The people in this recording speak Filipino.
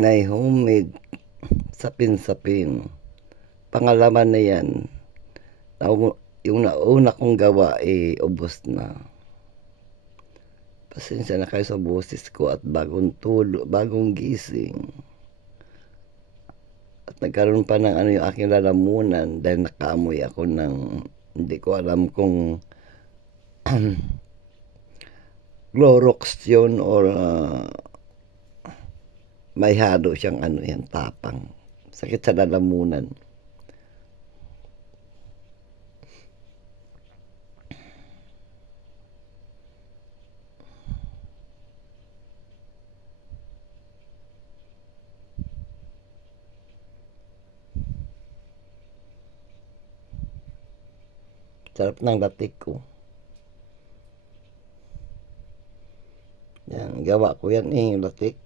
na homemade sapin-sapin. Pangalaman na yan, yung nauna kong gawa ubos na. Pasensya na kayo sa boses ko at bagong gising. At nagkaroon pa ng yung aking lalamunan dahil nakaamoy ako ng hindi ko alam kung Clorox yun or may halo siyang yan, tapang. Sakit sa lalamunan. Sarap ng latik ko. Yan, gawa ko yan latik.